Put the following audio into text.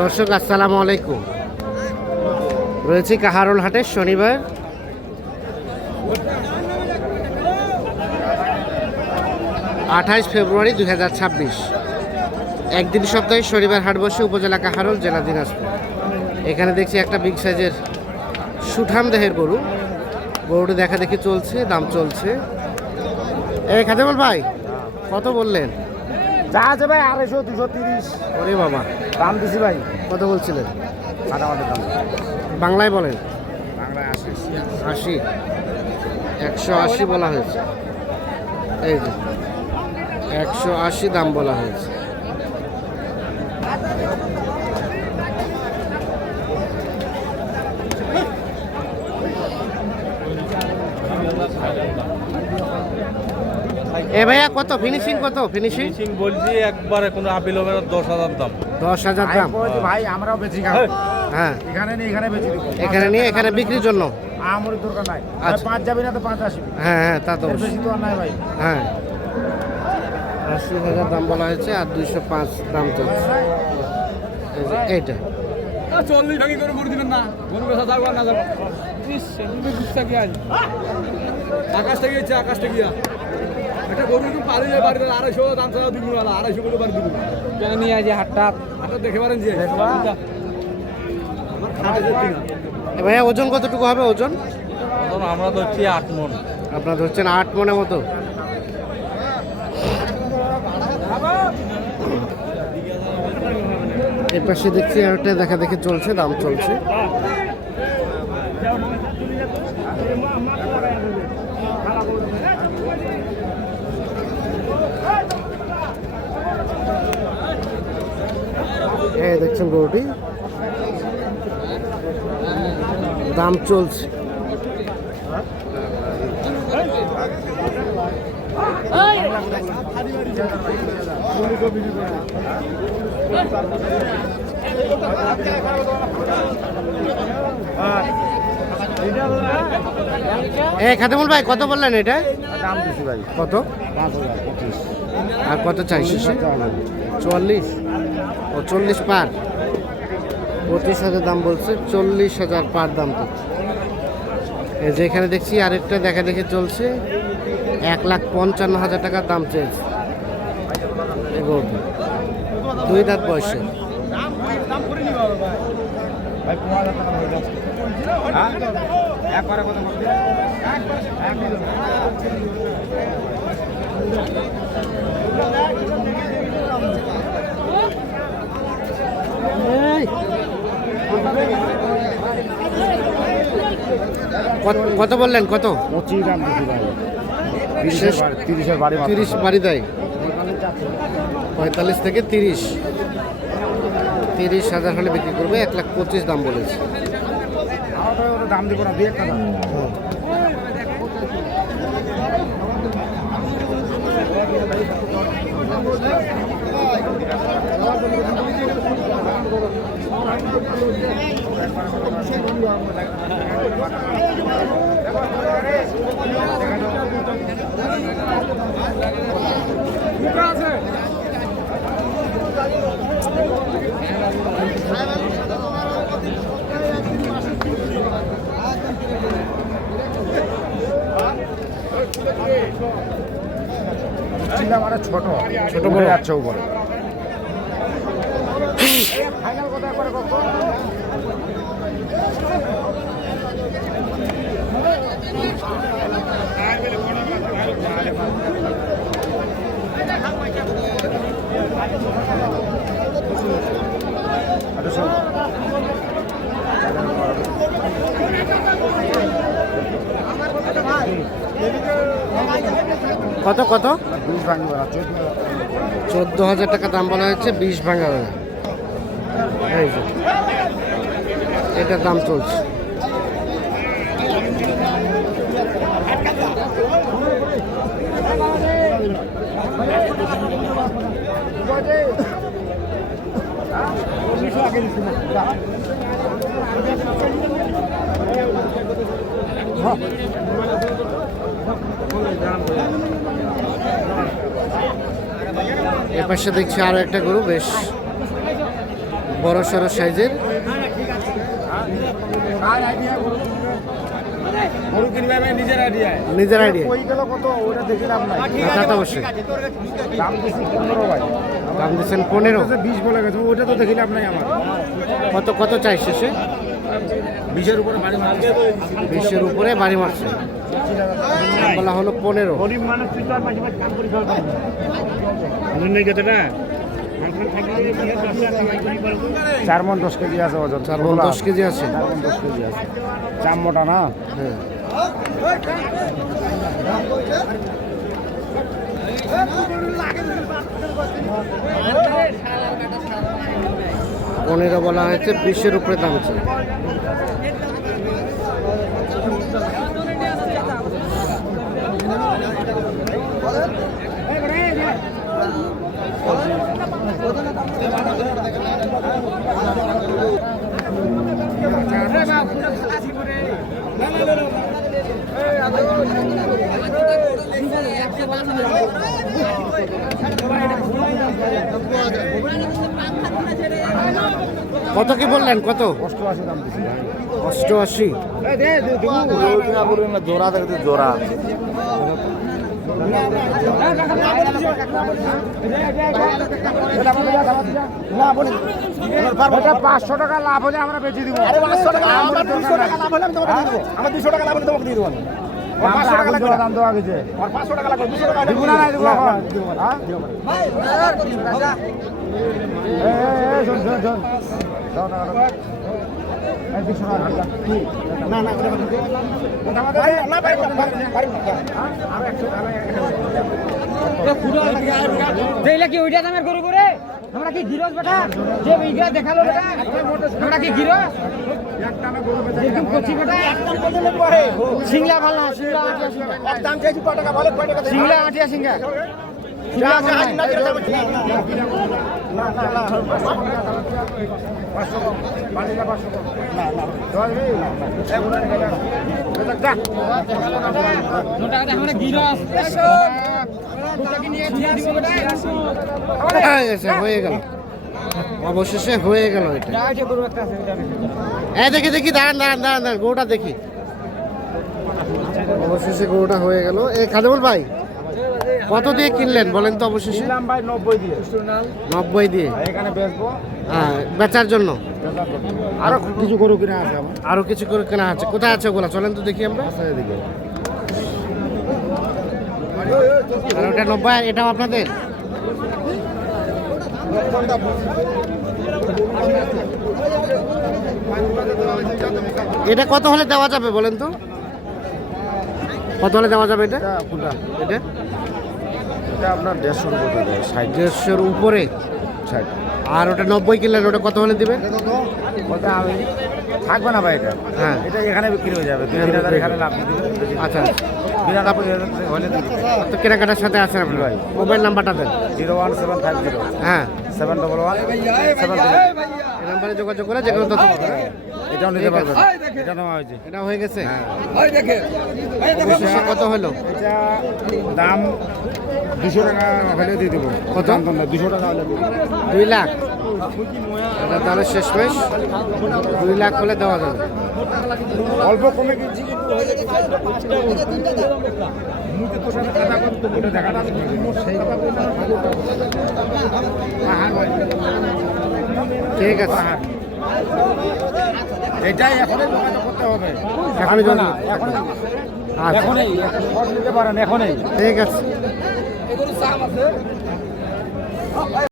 দর্শক আসসালামু আলাইকুম। রয়েছি কাহারোল হাটে শনিবার 28 ফেব্রুয়ারি 2026। একদিন সপ্তাহে শনিবার হাট বসে উপজেলা কাহারোল, জেলা দিনাজপুর। এখানে দেখছি একটা বিগ সাইজের সুঠাম দেহের গরুটি দেখা দেখি চলছে, দাম চলছে। এই খাদেমুল ভাই কত বললেন? যা আছে ভাই 250 230। ওরে বাবা, দাম দিছি ভাই। কত বলছিলেন? ফাটাফাটি দাম। বাংলায় বলেন। বাংলায় 80, 180 বলা হয়েছে। এই যে 180 দাম বলা হয়েছে। এ ভাইয়া কত ফিনিশিং? কত ফিনিশিং বলছি একবারে কোনো আপিল হবে না, 10,000 দাম। 10,000 দাম। ভাই আমরাও বেচি খাবো। হ্যাঁ, এখানে নিয়ে এখানে বেচি দেবো। এখানে নিয়ে এখানে বিক্রির জন্য আমার দরকার নাই। আচ্ছা। 5 যাবে না তো 5 আসবে। হ্যাঁ হ্যাঁ, তা তো এর অবশ্যই। বেশি তো আর নাই ভাই। হ্যাঁ, 80,000 দাম বলা হয়েছে আর 205 দাম চলছে। এই যে এইটা 40 ভাঙি করে গরু দিবেন না, গরু বেচা যাবে না যাবে। আকাশ থেকে গেছে, আকাশ থেকে গিয়া একটা গরু কিন্তু পারি যায়, বাড়ি 250 দাম ছাড়া দিব না, 250 করে বাড়ি দিব। কেন নিয়ে আজ হাটটা দেখে পারেন যে আমার খাটে যেতে না। এ ভাইয়া ওজন কতটুকু হবে? ওজন আমরা ধরছি 8 মণ। আপনারা ধরছেন 8 মণের মতো। এর পাশে দেখছি আরেকটা দেখা দেখে চলছে, দাম চলছে। এই দেখছেন গরুটি, দাম চলছে। এই খাদেমুল ভাই কত বললেন এটা? দাম দিছি ভাই। কত? 5,000 25। আর কত চাইছে সে? 44 ও 40 পার। 25,000 দাম বলছে, 40,000 পার দাম তো। এই যে এখানে দেখছি আরেকটা দেখা দেখে চলছে, 1,55,000 টাকার দাম চেয়েছে। এগোর 2 দাঁত বয়সে। ভাই 15,000 টাকা হয়ে যাচ্ছে। হ্যাঁ একবারে কত করতে? কত বললেন? কত? 25 দাম দিছি ভাই। শেষ 30 এর বাড়ি 30 বাড়ি দেয়। 45 থেকে 30,000 হলে বিক্রি করবে। 1,25,000 দাম বলেছে। আমার দাম দিব না, 2-1 টাকা। ছোট ছোট বড় যাচ্ছে উপরে। ফাইনাল কথা করে কখন? কত কত? 20 ভাঙবে, 14,000 টাকা দাম বলা হয়েছে, 20 ভাঙা হবে। এই যে এটার দাম চলছে। এপাশে দেখছি আরো একটা গরু বেশ বড় সড়ো সাইজের। গরু কিনবে আমি নিজের আইডিয়া। নিজের আইডিয়া। ওই গেল কত ওটা দেখি লাভ নাই। তা তো অবশ্যই। দাম দিছি 15 ভাই। দাম দিচ্ছেন 15। 20 বলে গেছে ওটা তো দেখি লাভ নাই আমার। কত কত চাই শেষে? 20 এর উপরে বাড়ি মারছে। 20-এর উপরে বাড়ি মারছে। বলা হলো 15। গরিব মানুষ তুই তো আর মাঝে মাঝে কাম করে খাওয়া নেই গেছে না। 4 মণ 10 কেজি আছে ওজন। 4 মণ 10 কেজি আছে। 4 মণ 10 কেজি আছে। চাম মোটা না। হ্যাঁ। পনেরো বলা হয়েছে, 20-এর উপরে দাম আছে। কত কি বললেন? কত? 88 দাম দিছি ভাই। 88। জোড়া দেখতে জোড়া। এটা 500 টাকা লাভ হলে আমরা বেচে দিব। 500 টাকা আমার 200 টাকা লাভ হলে আমি তোমাকে দিয়ে দেব। আমার 200 টাকা লাভ হলে তোমাকে দিয়ে দেব। 500 টাকা লাগবে দাম দেওয়া গেছে। 500 টাকা লাগবে। 200 টাকা দিব না না দিব। হ্যাঁ ভাই এই শোন শোন শোন। দাও না এই 200 টাকা না না না ভাই আর 100 দেখলে কি ওইটা দামের গরু করে আমরা কি গিরস বেটা যে বিঘা দেখালো বেটা আমরা কি গিরস একদম কচি বেটা একদম কত লোক পড়ে সিংলা ভালো না সিংলা আটিয়া সিংলা একদম কেজি কত টাকা বলে কত টাকা সিংলা আটিয়া সিংলা যা যা না দিলে যাবে না না না 500 কম পানি না 500 কম না না ধরবি না এগুলো গেল যা মোটা কথা আমরা গিরস হয়ে গেল, অবশেষে হয়ে গেল। এটা দেখি দেখি, দাঁড়ান দাঁড়ান দাঁড়ান দাঁড়ান, গরুটা দেখি। অবশেষে গরুটা হয়ে গেল। এই খাদেমুল ভাই, কত দিয়ে কিনলেন বলেন তো? অবশেষে নিলাম ভাই 90 দিয়ে। 90 দিয়ে। এখানে বেচবো। হ্যাঁ, বেচার জন্য। আরো কিছু গরু কিনা আছে আমার। আরো কিছু করে কেনা আছে। কোথায় আছে ওগুলা? চলেন তো দেখি আমরা। এদিকে আর ওটা 90, এটাও আপনাদের? এটা কত হলে দেওয়া যাবে বলেন তো? কত হলে দেওয়া যাবে এটা? কোনটা? এটা এটা আপনার 150 এর মধ্যে দেয়। 150-এর উপরে। 60 আর ওটা 90 কিনলেন, ওটা কত হলে দিবেন? বলতে আমি থাকবে না ভাই এটা। হ্যাঁ। এটা এখানে বিক্রি হয়ে যাবে। 2000 এখানে লাভ দিতে হবে। আচ্ছা, বিনা লাভ হলে তো কেনাকাটার সাথে আছেন আপনি ভাই? মোবাইল নাম্বারটা দেন। 01750 হ্যাঁ, 711 7 এই নাম্বারে যোগাযোগ করে যে কোনো তথ্য পাবেন। এটাও নিতে পারবেন। এটা নেওয়া হয়েছে। এটা হয়ে গেছে। হ্যাঁ। অবশেষে কত হলো? এটা দাম 200 টাকা হলে দিয়ে দেবো। কত? দাম না 200 টাকা হলে দিয়ে দেবো। 2 লাখ। এটা তাহলে শেষ মেশ 2 লাখ হলে দেওয়া যাবে। অল্প কমে কিনছি কিন্তু হয়ে গেছে 5টা মুখে তো সাথে কথা বলতে বলে দেখাটা সেই পাহাড় ভাই। ঠিক আছে, এটাই এখনই যোগাযোগ করতে হবে। এখনই যোগাযোগ করতে হবে। এখনই আচ্ছা, এখনই নিতে পারেন এখনই। ঠিক আছে।